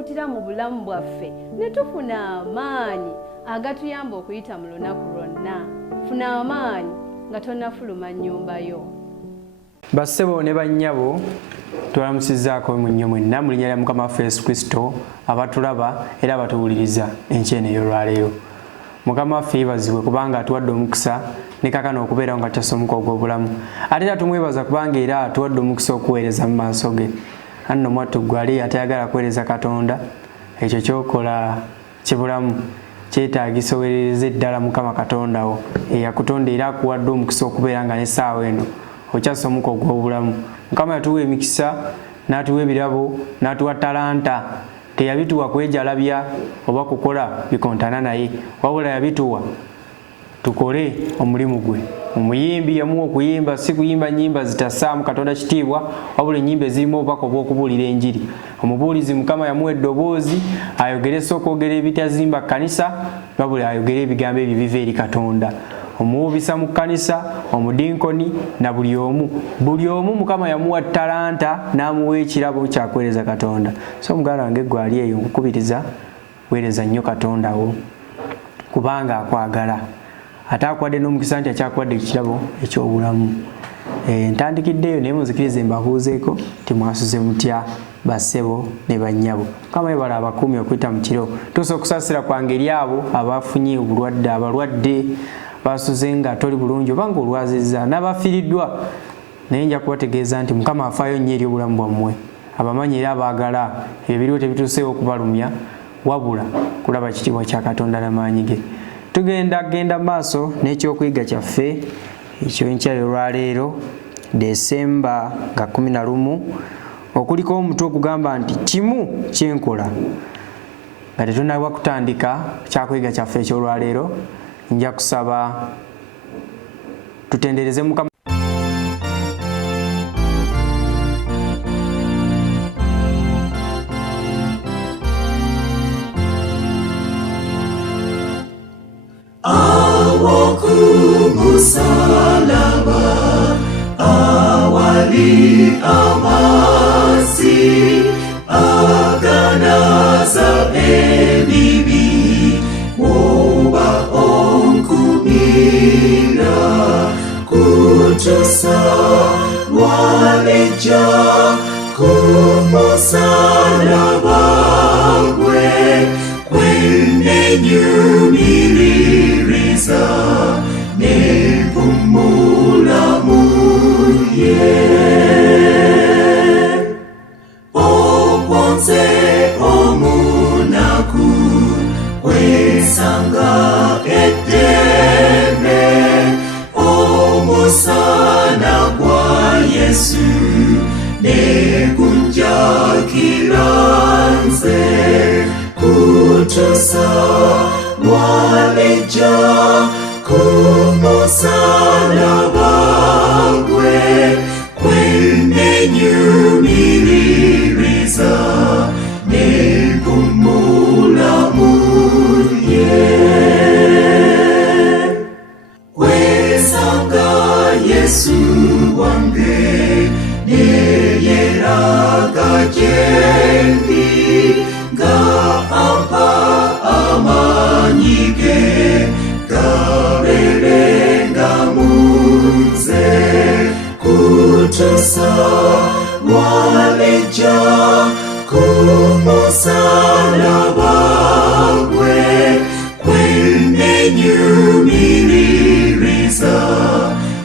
tukutira mu bulamu bwaffe ne tufuna amaanyi agatuyamba okuyita mu lunaku lwonna. Funa amaanyi nga tonnafuluma nnyumba yo. Bassebo ne bannyabo twalamusizaako nnyo mwenna mu linnya lya Mukama waffe Yesu Kristo abatulaba era abatuwuliriza enkya ey'olwaleero. Mukama waffe yeebazibwe kubanga atuwadde omukisa ne kaakano okubeerawo nga tasomuka ogw'obulamu. Ate era tumwebaza kubanga era atuwadde omukisa okuweereza mu maaso ge. Anno mwattu gwali atayagala kuweereza Katonda, ekyo kyokola kibulamu. Kyetaagisa oweerereze ddala Mukama Katonda wo eyakutonda era akuwadde omukisa okubeera nga n'essaawa eno okyasomuka ogw'obulamu. Mukama yatuwa emikisa, n'atuwa ebirabo, n'atuwa talanta. Teyabituwa kwejalabya oba kukola bikontana naye, wabula yabituwa tukole omulimu gwe. Omuyimbi yamuwa okuyimba, si kuyimba nnyimba zitassaamu Katonda kitiibwa, wabula ennyimba ezirimu obubaka obw'okubuulira enjiri. Omubuulizi Mukama yamuwa eddoboozi ayogere so okwogera ebitazimba kkanisa, wabula ayogere ebigambo ebyo biva eri Katonda. Omuwubisa mu kkanisa, omudinkoni na buli omu Mukama yamuwa talanta n'amuwa ekirabo kyakuweereza Katonda. So muganda wange gwe ali eyo nkukubiriza weereza nnyo Katonda wo kubanga akwagala. Ate akuwadde n'omukisa nti akyakuwadde ekirabo eky'obulamu. Ntandikiddeeyo naye munzikirize mbabuuzeeko nti mwasuze mutya bassebo ne bannyabo. Mukama yebala abakuumi okuyita mu kiro. Tuusa okusaasira kwange eri abo abafunye obulwadde, abalwadde basuze nga toli bulungi oba ng'olwazizza, n'abafiiriddwa. Naye nja kubategeeza nti Mukama afaayo nnyo eri obulamu bwammwe. Abamanyi era abaagala ebyo biriwo tebituuseewo okubalumya, wabula kulaba kitiibwa kya Katonda n'amaanyi ge. Tugenda maaso n'ekyokuyiga kyaffe eky'enkya olwaleero Desemba nga 11 okuliko omutwe okugamba nti kimu kyenkola. Nga tetunnaba kutandika kyakuyiga kyaffe eky'olwaleero, nja kusaba tutendereze Mukama. Musalaba awali amasi aganaza ebibi oba onkumira kutusa lwaleja kumusalaba gwe kwenenyumiririza nepumulamuye okwonze omunaku wesanga eddembe omusana gwa Yesu negunjakira nze kutusa lwaleja kumusalaba gwe kwenenyumiririza nepumulamuye kwesanga Yesu wange neyeraga gyendi nga ampa amaanyi ge gaberenga munze kutusa lwaleja kumusalaba gwe kwenenyumiririza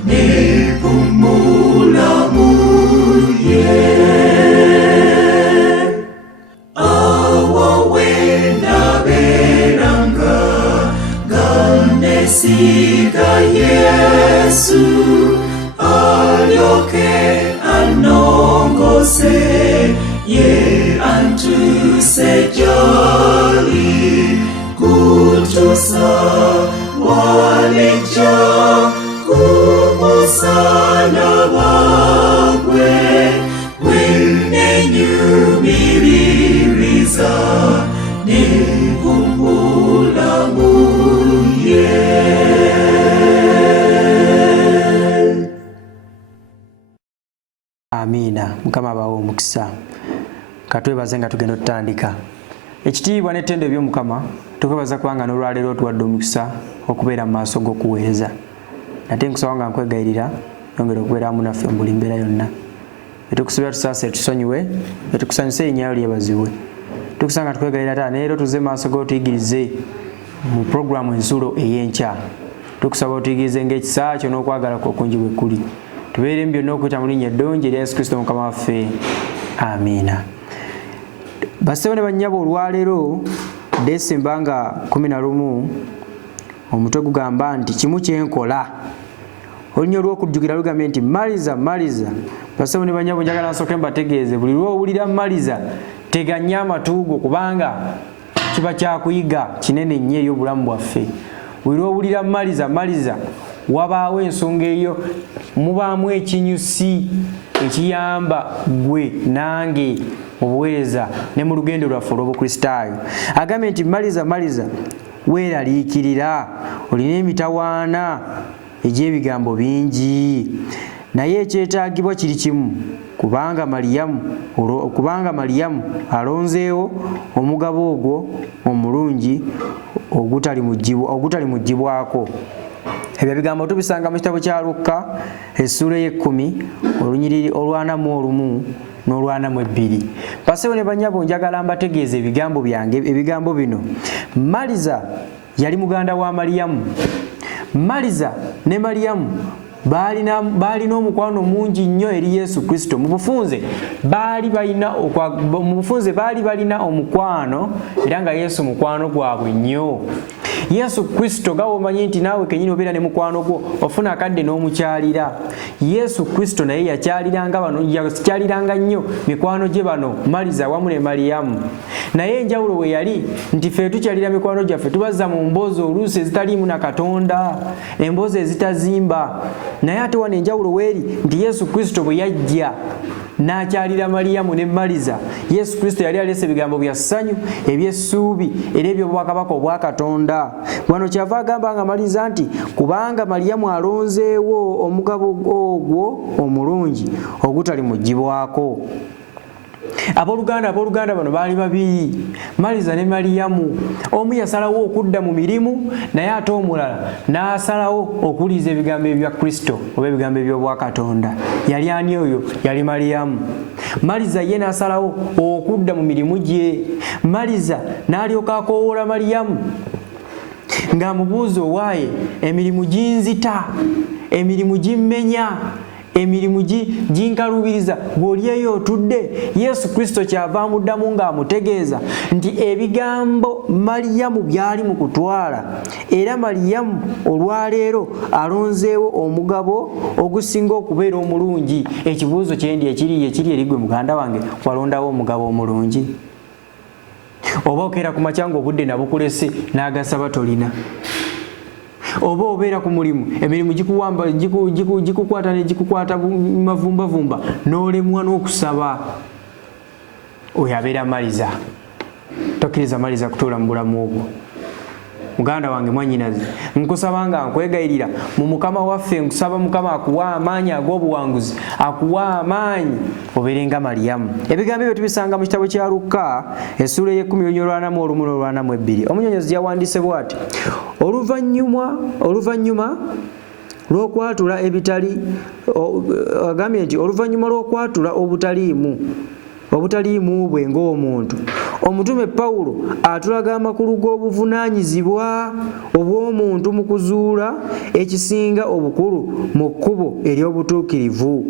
nepumulamuye awo wendaberanga ganesiga Yesu alyoke anongose ye antuse jali kutusa lwaleja kumusalaba gwe kwenenyumiririza nepumulamuye. Amiina. Mukama abawe omukisa. Katwebaze nga tugenda otutandika. ekitiibwa n'ettendo eby'omukama tukwebaza kubanga n'olwaleero otuwadde omukisa okubeera mu maaso g'okuweereza. Nate nkusaba nga nkwegayirira yongera okubeera wamu naffe mu buli mbeera yonna. Tukusabira tusaase tusonyiwe, tukusanyuse erinnya lyo lyebazibwe. Tukusanga tukwegayirira taata neero tuze maaso g'otuyigirize mu puroguramu ensulo ey'enkya. Tukusaba otuyigirize ng'ekisa kyo n'okwagala kwo okungi bwe kuli. Tubeere mu byonna okuyita mu linnya eddungi erya Yesu Kristo Mukama waffe. Amiina. Bassebo ne bannyabo, olwaleero Desemba nga 11 omutwe gugamba nti kimu kyenkola. Olunnyo olw'okujjukira lugambye nti maliza maliza. Bassebo ne bannyabo, njagala nsooke mbategeeze buli lw'owulira maliza teganya amatu go kubanga kiba kyakuyiga kinene nnyo ey'obulamu bwaffe. Buli lw'owulira maliza maliza wabaawo ensonga eyo, mubaamu ekinyusi ekiyamba gwe nange mu buweereza ne mu lugendo lwaffe olw'obukristaayo. Agambye nti maliza maliza weeraliikirira, olina emitawaana egy'ebigambo bingi naye ekyetaagibwa kiri kimu, kubanga Maliyamu alonzeewo omugabo ogwo omulungi ogutali muggyibwako. Ebyo bigambo tubisanga mu kitabo kya Luka essula y'e10 olunyiriri olw'41 n'olw'42. Bassebo ne bannyabo, njagala mbategeeza ebigambo byange. Ebigambo bino, Maliza yali muganda wa Maliyamu. Maliza ne Maliyamu baalina omukwano mungi nnyo eri Yesu Kristo. Mu bufunze baali balina omukwano era nga Yesu mukwano gwabwe nnyo. Yesu Kristo nga omanyi nti naawe kenyini obeera ne mukwano gwo ofuna akadde n'omukyalira. Yesu Kristo naye yakyaliranga nnyo mikwano gye bano Maliza wamu ne Maliyamu. Naye enjawulo we yali nti ffe tukyalira mikwano gyaffe tubazza mu mboozi oluusi ezitaliimu na Katonda, emboozi ezitazimba. Naye ate wano enjawulo weeri nti Yesu Kristo bwe yajja n'akyalira Maliyamu ne Maliza, Yesu Kristo yali aleese ebigambo bya ssanyu, eby'essuubi era eby'obwakabaka obwa Katonda. Wano kyava agamba nga Maliza nti kubanga Maliyamu alonzeewo omugabo ogwo omulungi ogutali muggyibwako. Abooluganda bano baali babiri, Maliza ne Maliyamu. Omu yasalawo okudda mu mirimu naye ate omulala n'asalawo okuwuliriza ebigambo ebya Kristo oba ebigambo eby'obwakatonda. Yali ani oyo? Yali Maliyamu. Maliza ye n'asalawo okudda mu mirimu gye. Maliza n'alyoka akoowoola Maliyamu ng'amubuuza owaaye emirimu ginzita, emirimu gimmenya, emirimu ginkalubiriza, bw'oli eyo otudde. Yesu Kristo kyava amuddamu ng'amutegeeza nti ebigambo Maliyamu byali mu kutwala, era Maliyamu olwaleero alonzeewo omugabo ogusinga okubeera omulungi. Ekibuuzo kyendi ekiri eri gwe muganda wange, walondawo omugabo omulungi? Oba okeera ku makya ng'obudde nabukulese n'agasaba tolina? Oba obeera ku mulimu emirimu gikukwata negikukwata mavumbavumba n'olemwa n'okusaba? Oyo abeera Maliza. Tokkiriza Maliza kutuula mu bulamu obwo. Muganda wange mwannyinaze, nkusaba nga nkwegayirira mu Mukama waffe, nkusaba Mukama akuwa amaanyi ag'obuwanguzi, akuwa amaanyi obeere nga Maliyamu. Ebigambo ebyo tubisanga mu kitabo kya Luka essula y'e10 olw'41 n'olw'42. Omunnyonnyozi yawandiise bw'ati: oluvannyuma lw'okwatula ebitali, agambye nti oluvannyuma lw'okwatula obutaliimu bwe ng'omuntu, omutume Pawulo atulaga amakulu g'obuvunaanyizibwa obw'omuntu mu kuzuula ekisinga obukulu mu kkubo ery'obutuukirivu.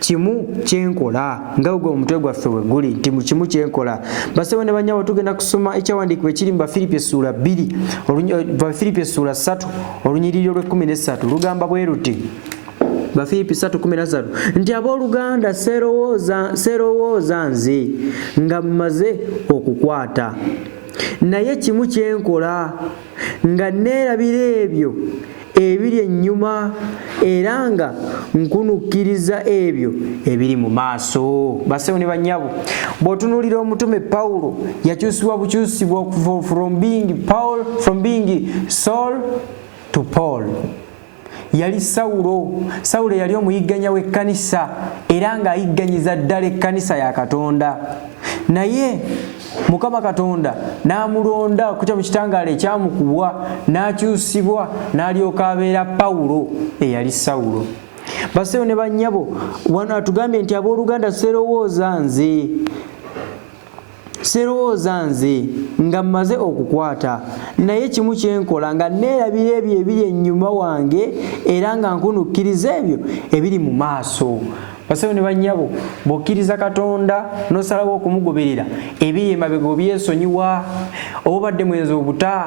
Kimu kyenkola, nga gwe omutwe gwaffe bwe guli nti mu kimu kyenkola. Bassebo ne bannyabo, tugenda kusoma ekyawandiikibwa ekiri mu Bafiripi essula 3 olunyiriri olw'13. Lugamba bwe luti, Bafiripi 3:13, nti abooluganda seerowooza nze nga mmaze okukwata, naye kimu kyenkola, nga neerabira ebyo ebiri ennyuma era nga nkunukkiriza ebyo ebiri mu maaso. Bassebo ne bannyabo, bw'otunuulira omutume Pawulo yakyusibwa bukyusibwa from being Saul to Paul. Yali Sawulo yali omuyigganya w'ekkanisa era ng'ayigganyiza ddala ekkanisa ya Katonda. Naye Mukama Katonda n'amulonda okutya mu kitangaala ekyamukubwa n'akyusibwa n'alyoka abeera Pawulo eyali Sawulo. Bassebo ne bannyabo, wano atugambye nti abooluganda serowooza nze nga mmaze okukwata, naye kimu kyenkola nga neerabira ebyo ebiri ennyuma wange era nga nkunukkiriza ebyo ebiri mu maaso. Bassebo ne bannyabo, bw'okkiriza Katonda n'osalawo okumugoberera, ebiri emabega obyesonyiwa. Obadde mwenzi obuta,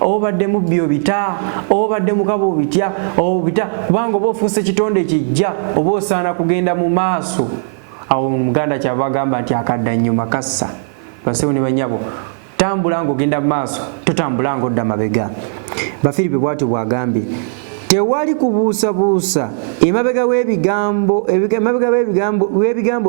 obadde mubbi obita, obadde mukaba obitya, kubanga oba ofuuse kitonde kijja, oba osaana kugenda mu maaso. Awo Omuganda kyava agamba nti akadda nnyuma kassa. Bassebo ne bannyabo, tambula ng'ogenda mu maaso, totambula ng'odda mabega. Bafiripi bw'atyo bw'agambye, tewali kubuusabuusa emabega w'ebigambo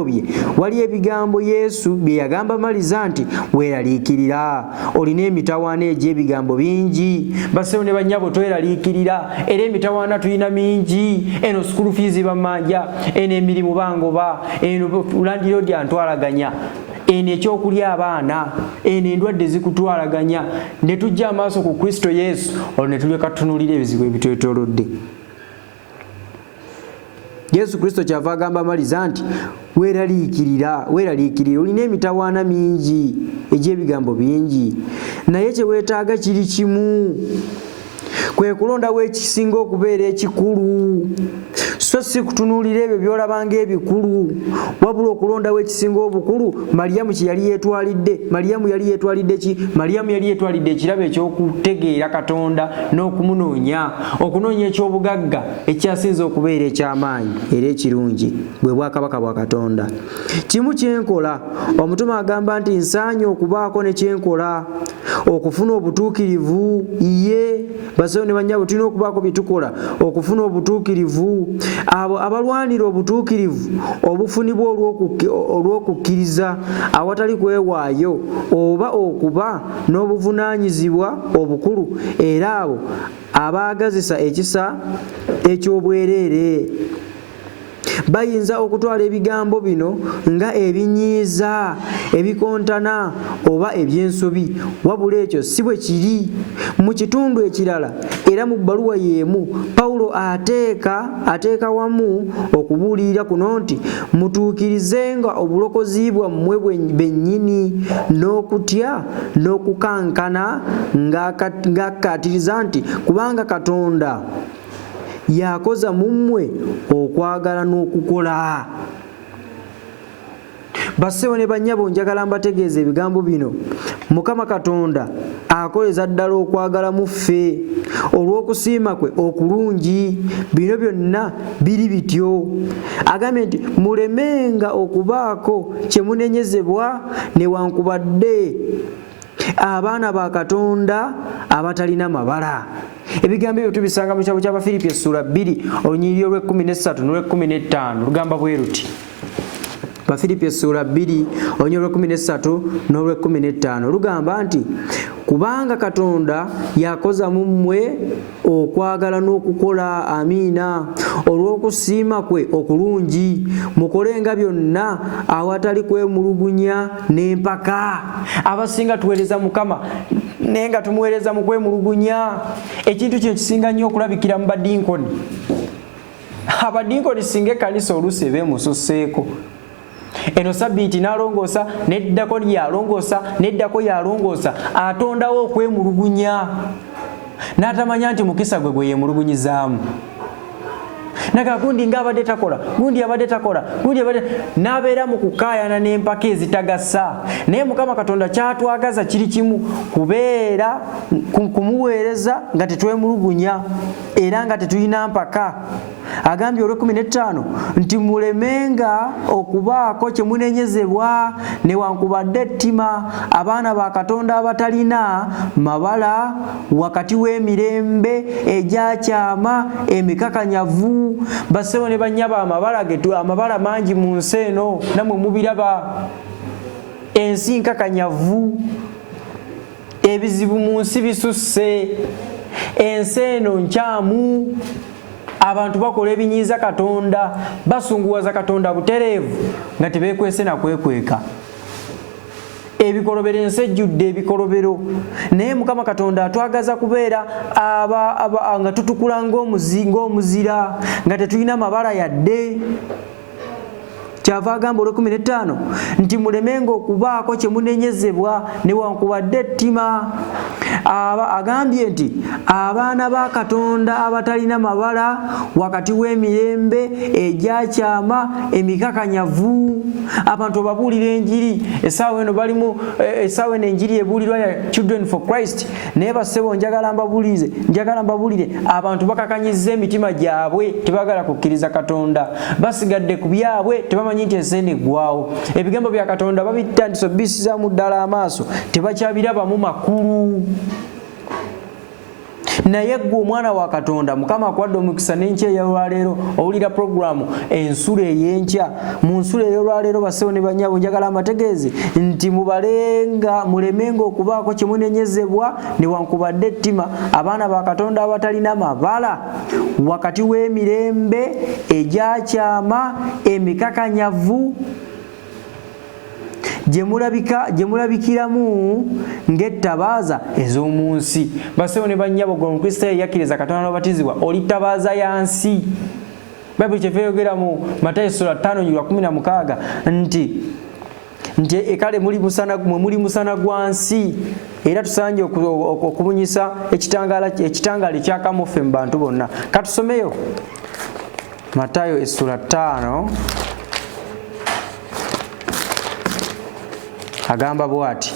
bye wali ebigambo Yesu bye yagamba Maliza nti weeraliikirira, olina emitawaana egy'ebigambo bingi. Bassebo ne bannyabo, tweraliikirira, era emitawaana tulina mingi. Eno school fees bamanja, eno emirimu bangoba, eno landlord antwalaganya, eno ekyokulya abaana, eno endwadde zikutwalaganya. Ne tujja amaaso ku Kristo Yesu, olwo ne tulyoka tutunuulira ebizibu ebitwetoolodde. Yesu Kristo kyava agamba Maliza nti weeraliikirira, olina emitawaana mingi egy'ebigambo bingi, naye kye weetaaga kiri kimu, kwe kulondawo ekisinga okubeera ekikulu, so si kutunuulira ebyo by'olaba ng'ebikulu, wabula okulondawo ekisinga obukulu. Maliyamu kye yali yeetwalidde, Maliyamu yali yeetwalidde ekirabo eky'okutegeera Katonda n'okumunoonya, okunoonya eky'obugagga ekyasinza okubeera eky'amaanyi era ekirungi, bwe bwakabaka bwa Katonda. Kimu kyenkola, Omutume agamba nti nsaanye okubaako ne kyenkola, okufuna obutuukirivu. Bassebo ne bannyabo, tulina okubaako bye tukola okufuna obutuukirivu. Abo abalwanira obutuukirivu obufunibwa olw'okukkiriza awatali kwewaayo oba okuba n'obuvunaanyizibwa obukulu, era abo abaagazisa ekisa eky'obwereere bayinza okutwala ebigambo bino nga ebinyiiza, ebikontana oba eby'ensobi, wabula ekyo si bwe kiri. Mu kitundu ekirala era mu bbaluwa y'emu, Pawulo ateeka wamu okubuulirira kuno nti mutuukirizenga obulokozi bwammwe bennyini n'okutya n'okukankana ng'akkaatiriza nti kubanga Katonda yakoza mu mmwe okwagala n'okukola. Bassebo ne bannyabo, njagala mbategeeza ebigambo bino. Mukama Katonda akoleza ddala okwagala mu ffe olw'okusiima kwe okulungi. Bino byonna biri bityo. Agambye nti mulemenga okubaako kye munenyezebwa newankubadde abaana ba Katonda abatalina mabala. Ebigambo ebyo tubisanga mu kitabo ky'Abafiripi essula 2 olunyiriri olw'13 n'olw'15 lugamba bwe luti. Bafiripi essula 2 olunyiriri olw'13 n'olw'15 lugamba nti kubanga Katonda yakoza mu mmwe okwagala n'okukola, amiina, olw'okusiima kwe okulungi, mukolenga byonna awatali kwemulugunya n'empaka. Abasinga tuweereza Mukama naye nga tumuweereza mu kwemulugunya. Ekintu kino kisinga nnyo okulabikira mu badinkoni. Abadinkoni singa ekkanisa oluusi beemususseeko. Eno sabbiiti n'alongoosa, neddako yalongoosa, neddako yalongoosa, atondawo okwemulugunya. N'atamanya nti mukisa gwe yemulugunyizaamu. Naga gundi ng'abadde takola, gundi abadde takola, n'abeera mu kukaayana n'empaka ezitagasa. Naye Mukama Katonda kyatwagaza kiri kimu, kubeera kumuweereza nga tetwemulugunya era nga tetulina mpaka. Agambye olw'15 nti mulemenga okubaako kye munenyezebwa newankubadde ettima, abaana ba Katonda abatalina mabala wakati w'emirembe egyakyama emikakanyavu. Bassebo ne bannyaba, amabala mangi mu nsi eno, namwe mubiraba. Ensi nkakanyavu, ebizibu mu nsi bisusse, ensi eno nkyamu. Abantu bakola ebinyiiza Katonda, basunguwaza Katonda butereevu nga tebeekwese na kwekweka. ebikolobero ensi ejjudde ebikolobero naye Mukama Katonda atwagaza kubeera nga tutukula ng'omuzira nga tetulina mabala yadde. Kyava agamba olw'ekumi n'ettaano nti mulemenga okubaako kye munenyezebwa newankubadde ettima. Agambye nti abaana ba Katonda abatalina mabala wakati w'emirembe egyakyama emikakanyavu. Abantu babuulira enjiri essaawa eno balimu essaawa eno enjiri ebuulirwa ya Children for Christ naye bassebo njagala mbabuulire abantu bakakanyizza emitima gyabwe tebagala kukkiriza Katonda basigadde ku byabwe tebamanyi nti ensi eggwaawo. Ebigambo bya Katonda babitta nti so bisiza mu ddala amaaso tebakyabirabamu makulu. Naye ggwe omwana wa Katonda Mukama akwadde omukisa n'enkya ey'olwaleero owulira puroguramu ensula ey'enkya. Mu nsula ey'olwaleero bassebo ne bannyabo njagala amategeeze nti mulemenga okubaako kye munenyezebwa newankubadde ettima abaana ba Katonda abatalina mabala wakati w'emirembe egyakyama emikakanyavu gye mulabikiramu ng'ettabaaza ez'omu nsi. Bassebo ne bannyabo gwe Omukristaayo yakkiriza Katonda n'obatizibwa oli ttabaaza ya nsi. Bayibuli kyeva eyogera mu Matayo 5:16 nti kale muli musana gwa nsi era tusanje okubunyisa ekitangaala ekyakamufe mu bantu bonna. Katusomeyo Matayo 5 agamba bw'ati.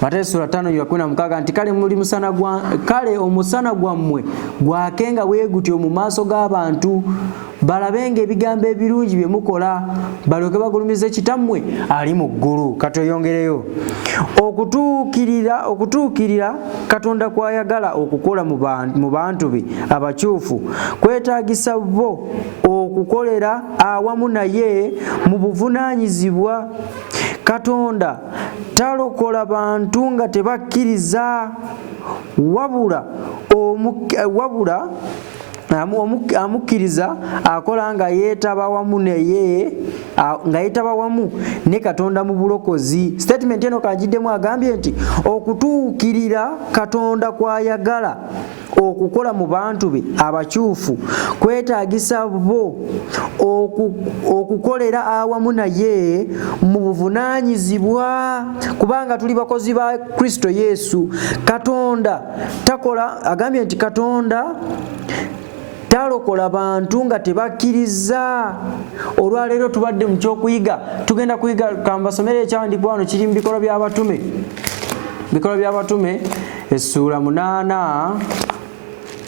Matayo 5:16 nti kale omusana gwammwe gwakenga bwe gutyo mu maaso g'abantu balabenga ebigambo ebirungi bye mukola balyoke bagulumize Kitammwe ali mu ggulu. Katweyongereyo. Okutuukirira Katonda kwayagala okukola mu bantu be abakyufu kwetaagisa bo okukolera awamu naye mu buvunaanyizibwa. Katonda talokola bantu nga tebakkiriza wabula amukkiriza akola nga yeetaba wamu ne Katonda mu bulokozi. Statement eno kagiddemu agambye nti okutuukirira Katonda kwayagala okukola mu bantu be abakyufu kwetaagisa bo okukolera awamu naye mu buvunaanyizibwa kubanga tuli bakozi ba Kristo Yesu. Agambye nti Katonda talokola bantu nga tebakkiriza. Olwaleero tubadde mu kyokuyiga tugenda kuyiga kambasomero ekyawandiikibwa wano kiri mu Bikolwa by'Abatume essula 8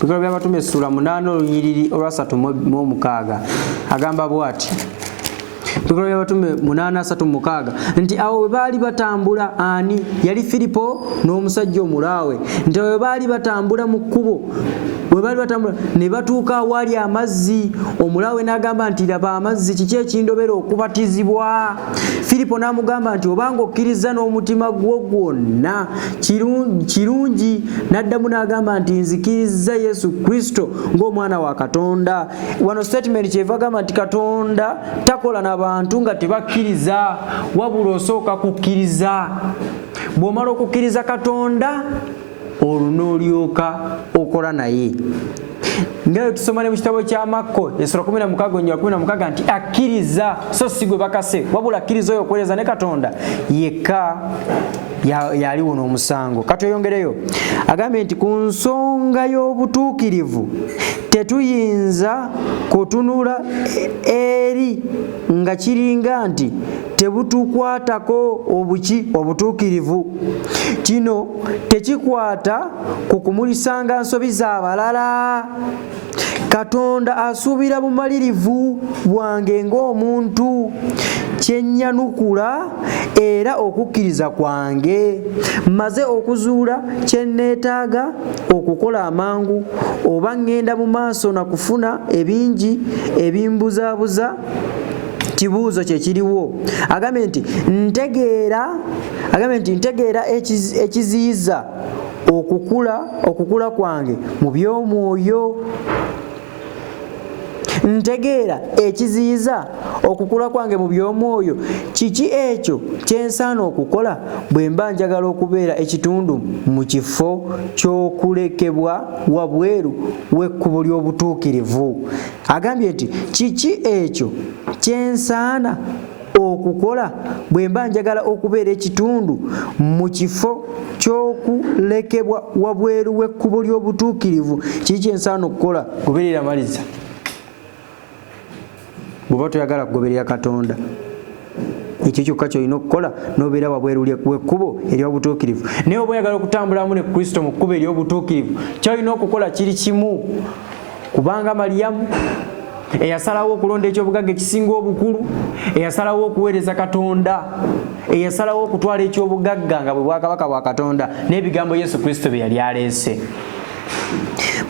Bikolwa by'Abatume essula 8 olunyiriri olwa 36 agamba bw'ati. Bikolwa by'Abatume 8:36 nti awo bwe baali batambula ani yali Filipo n'omusajja omulaawe nti awo bwe baali batambula mu kkubo ne batuuka awali amazzi. Omulaawe n'agamba nti laba amazzi kiki ekindobera okubatizibwa? Filipo n'amugamba nti obanga okkiriza n'omutima gwo gwonna kirungi. N'addamu n'agamba nti nzikiriza Yesu Kristo ng'omwana wa Katonda. Wano statement kyeva agamba nti Katonda takola n'abantu nga tebakkiriza wabula osooka kukkiriza. Bw'omala okukkiriza Katonda olwo n'olyoka okola naye. Ngayo tusoma ne mu kitabo kya Makko 16:16 nti akkiriza so si gwe bakase wabula akkiriza oyo okuweereza ne Katonda yekka yaliwo n'omusango. Katweyongereyo. Agambye nti ku nsonga y'obutuukirivu tetuyinza kutunula eri nga kiringa nti tebutukwatako obutuukirivu. Kino tekikwata ku kumulisanga nsobi z'abalala. Katonda asuubira bumalirivu bwange ng'omuntu kyenyanukula era okukkiriza kwange. Mmaze okuzuula kye neetaaga okukola amangu oba ngenda mu maaso na kufuna ebingi ebimbuzaabuza kibuuzo kye kiriwo. Agambye nti ntegeera ekiziyiza okukula kwange mu by'omwoyo. ntegeera ekiziyiza okukula kwange mu by'omwoyo. Kiki ekyo kye nsaana okukola bwe mba njagala okubeera ekitundu mu kifo ky'okulekebwa wabweru w'ekkubo ly'obutuukirivu. Agambye nti kiki ekyo kye nsaana okukola bwe mba njagala okubeera ekitundu mu kifo ky'okulekebwa wabweru w'ekkubo ly'obutuukirivu. Kiki kye nsaana okukola? Goberera maliza. Bw'oba toyagala kugoberera Katonda, ekyo kyokka ky'olina okukola n'obeera wabweru w'ekkubo ery'obutuukirivu. Naye oba oyagala okutambulamu ne Kristo mu kkubo ery'obutuukirivu, ky'olina okukola kiri kimu. Kubanga Maliyamu eyasalawo okulonda ekyobugagga ekisinga obukulu, eyasalawo okuweereza Katonda, eyasalawo okutwala ekyobugagga nga bwe bwakabaka bwa Katonda n'ebigambo Yesu Kristo bye yali aleese.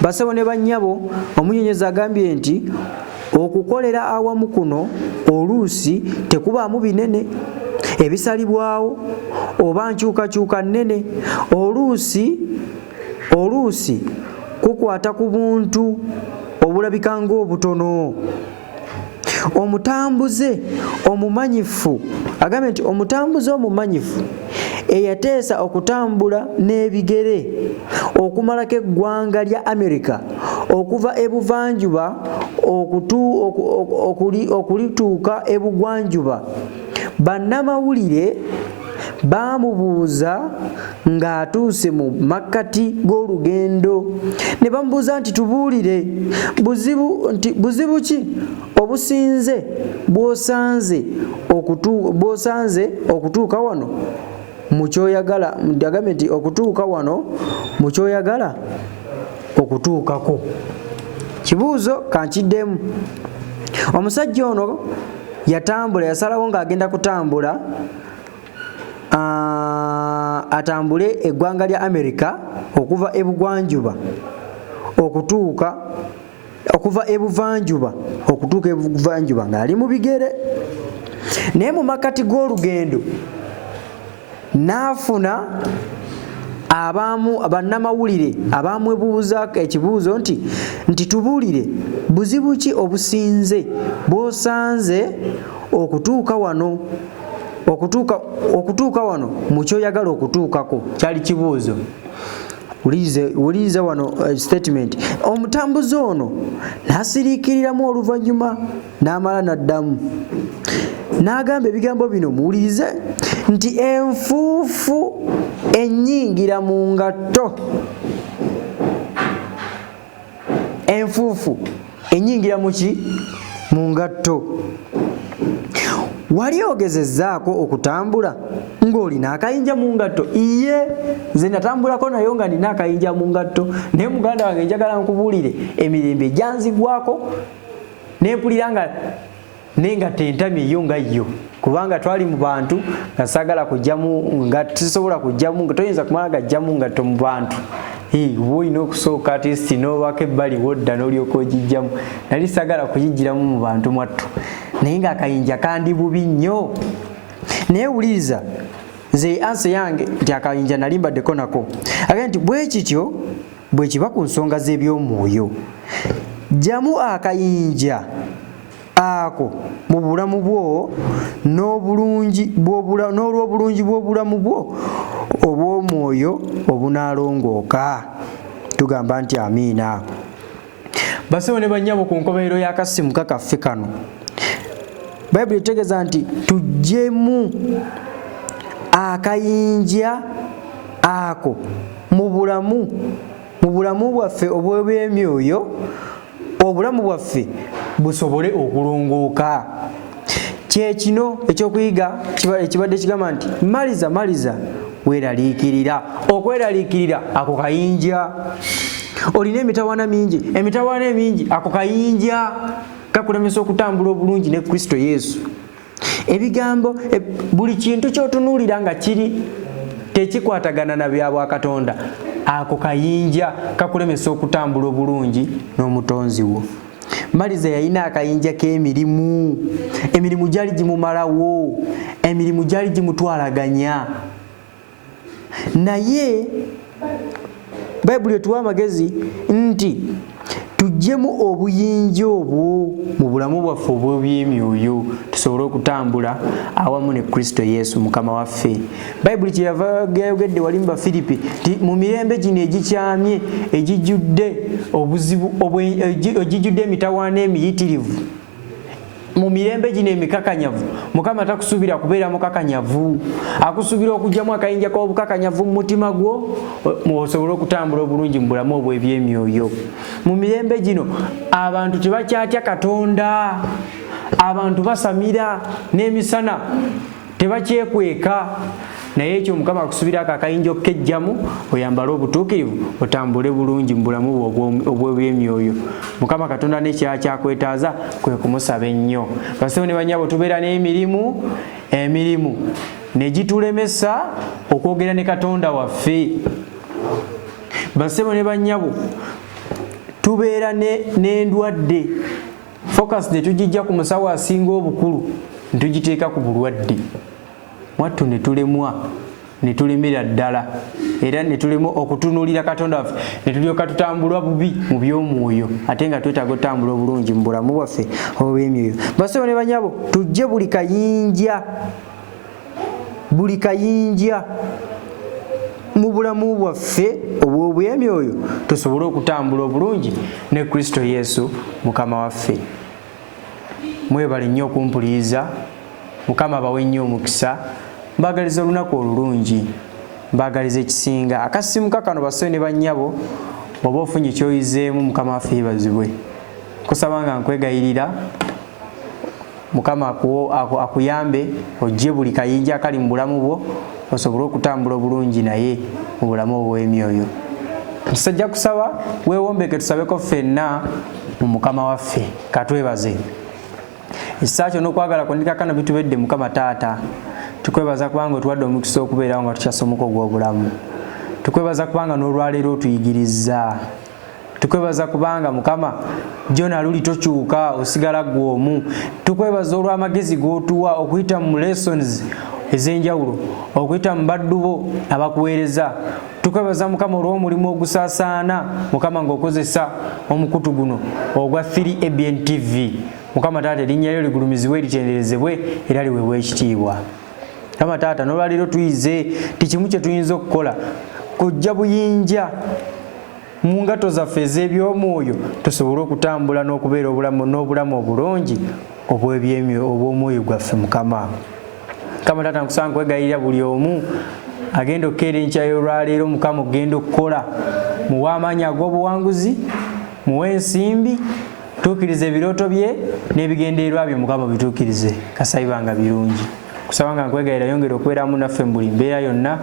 Bassebo ne bannyabo, omunyenyezi agambye nti okukolera awamu kuno oluusi tekubaamu binene ebisalibwawo oba nkyukakyuka nnene. Oluusi kukwata ku buntu obulabika ng'obutono. Omutambuze omumanyifu agambye nti omutambuze omumanyifu eyateesa okutambula n'ebigere okumalako eggwanga lya Amerika okuva ebuvanjuba okulituuka ebugwanjuba, bannamawulire baamubuuza ng'atuuse mu makkati g'olugendo ne bamubuuza nti tubuulire, buzibu ki obusinze bw'osanze okutuuka wano mu kyoyagala? Agambye nti okutuuka wano mu kyoyagala okutuukako. Kibuuzo kankiddemu. Omusajja ono yatambula, yasalawo ng'agenda kutambula atambule eggwanga lya Amerika okuva ebugwanjuba okuva ebuvanjuba okutuuka ebuvanjuba ng'ali mu bigere. Naye mu makkati g'olugendo n'afuna bannamawulire abamwebuuza ekibuuzo nti tubuulire, buzibu ki obusinze bw'osanze okutuuka wano mu kyoyagala okutuukako? Kyali kibuuzo. Wuliriza wano statement. Omutambuze ono n'asiriikiriramu oluvannyuma n'amala n'addamu n'agamba ebigambo bino, muwulirize, nti enfuufu ennyingira mu ngatto. Enfuufu ennyingira mu ngatto. Wali ogezezzaako okutambula ng'olina akayinja mu ngatto? Iye, nze natambulako nayo nga nina akayinja mu ngatto. Naye muganda wange njagala nkubuulire, emirembe gyanzigwako nempulira nga n'engatto entamye yo nga yo, kubanga twali mu bantu nga saagala kujjamu nga tisobola kujjamu nga toyinza kumala gajjamu ngatto mu bantu. Oba olina okusooka atesti n'obako ebbali wodda n'olyoka ogijjamu. Nali saagala kugijjiramu mu bantu mwattu, naye ng'akayinja kandi bubi nnyo. Naye wuliriza, nze ansi yange nti akayinja nali mbaddeko nako. Agambye nti bwe kityo bwe kiba ku nsonga z'ebyomwoyo. Jjamu akayinja ako mu bulamu bwo n'olw'obulungi bw'obulamu bwo obw'omwoyo obunaalongooka. Tugamba nti amiina. Bassebo ne bannyabo, ku nkomerero y'akasimu kakaffe kano, Bayibuli etegeeza nti tuggyemu akayinja ako mu bulamu bwaffe obw'ebyemyoyo, obulamu bwaffe busobole okulongooka. Kye kino ekyokuyiga ekibadde kigamba nti maliza weeraliikirira. Okweraliikirira ako kayinja. Olina emitawaana emingi, ako kayinja kakulemesa okutambula obulungi ne Kristo Yesu. Ebigambo buli kintu ky'otunuulira nga tekikwatagana na bya bwa Katonda, ako kayinja kakulemesa okutambula obulungi n'omutonzi wo. Maliza yalina akayinja k'emirimu. Emirimu gyali gimumalawo, emirimu gyali gimutwalaganya. Naye Bayibuli etuwa amagezi nti tujjemu obuyinja obwo mu bulamu bwaffe obw'ebyemyoyo tusobole okutambula awamu ne Kristo Yesu Mukama waffe. Bayibuli kyeyava yayogedde wali mu Bafiripi nti mu mirembe gino egikyamye egijjudde obuzibu egijjudde emitawaana emiyitirivu, mu mirembe gino emikakanyavu Mukama takusuubira kubeera mukakanyavu, akusuubira okugyamu akayinja k'obukakanyavu mu mutima gwo osobole okutambula obulungi mu bulamu obw'ebyemyoyo. Mu mirembe gino abantu tebakyatya Katonda, abantu basamira n'emisana tebakyekweka, naye ekyo Mukama akusuubira akayinja okkeggyamu oyambale obutuukirivu otambule bulungi mu bulamu obw'ebyemyoyo. Mukama Katonda n'ekirala kyakwetaaza kwe kumusaba ennyo. Basebo ne bannyabo tubeera n'emirimu ne gitulemesa okwogera ne Katonda waffe. Basebo ne bannyabo tubeera n'endwadde, focus ne tugijja ku musawo asinga obukulu ne tugiteeka ku bulwadde. Mwattu ne tulemwa ne tulemera ddala era ne tulema okutunuulira Katonda waffe ne tulyoka tutambula bubi mu by'omwoyo ate nga twetaaga otambula obulungi mu bulamu bwaffe obw'emyoyo. Basebo ne bannyabo tujje buli kayinja mu bulamu bwaffe obw'emyoyo tusobole okutambula obulungi ne Kristo Yesu Mukama waffe. Mwebale nnyo okumpuliriza. Mukama bawe nnyo omukisa. Mbagaliza olunaku olulungi, mbagaliza ekisinga akasimuka kano. Basebo ne bannyabo oba ofunye kyoyizeemu Mukama waffe yeebazibwe. Kusaba nga nkwegayirira Mukama akuyambe ojje buli kayinja akali mu bulamu bwo osobole okutambula obulungi naye mu bulamu obw'emyoyo. Tusajja kusaba weewombeke tusabeko ffenna mu Mukama waffe. Katwebaze. Ekisa kyo n'okwagala kwandika kano bitubedde Mukama Taata. Tukwebaza kubanga otuwadde omukisa okubeerawo nga tukyasomoka ogw'obulamu. Tukwebaza kubanga n'olwaleero otuyigiriza. Tukwebaza kubanga Mukama jona luli tokyuka osigala gwomu. Tukwebaza olw'amagezi g'otuwa okuyita mu lessons ez'enjawulo, okuyita mu baddu bo abakuweereza. Tukwebaza Mukama olw'omulimu ogusaasaana Mukama ng'okozesa omukutu guno ogwa 3ABN TV. Mukama Taata erinnya lyo ligulumizibwe litenderezebwe era liweebwe ekitiibwa. Mukama Taata n'olwaleero tuyize tikimu kye tuyinza okukola kujja buyinja mu ngato zaffe ez'ebyomwoyo tusobole okutambula n'okubeera n'obulamu obulungi obw'omwoyo gwaffe. Mukama Taata nkusaba nkwegayirira buli omu agenda okukeera enkya y'olwaleero Mukama ogenda okukola muwe amaanyi ag'obuwanguzi, muwe ensimbi, tuukirize ebirooto bye n'ebigendererwa bye Mukama bituukirize. Kasayibanga birungi. Kusaba nga nkwegayirira yongera okubeeramu naffe mu buli mbeera yonna.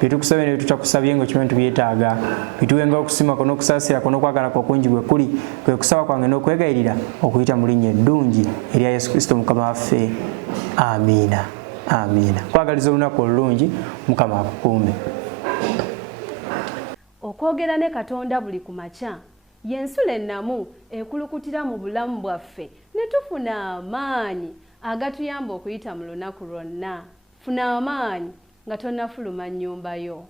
Byetukusabye ne tutakusabye ng'okimanyi tubyetaaga. Bituwenga okusimako n'okusaasirako n'okwagalako okungi bwe kuli. Kwe kusaba kwange n'okwegayirira okuyita mu linnya eddungi erya Yesu Kristo Mukama waffe. Amiina. Amiina. Kwagaliza olunaku olulungi. Mukama akukuume. Okwogera ne Katonda buli ku makya y'ensula ennamu ekulukutira mu bulamu bwaffe ne tufuna amaanyi agatuyamba okuyita mu lunaku lwonna. Funa amaanyi nga tonnafuluma nnyumba yo.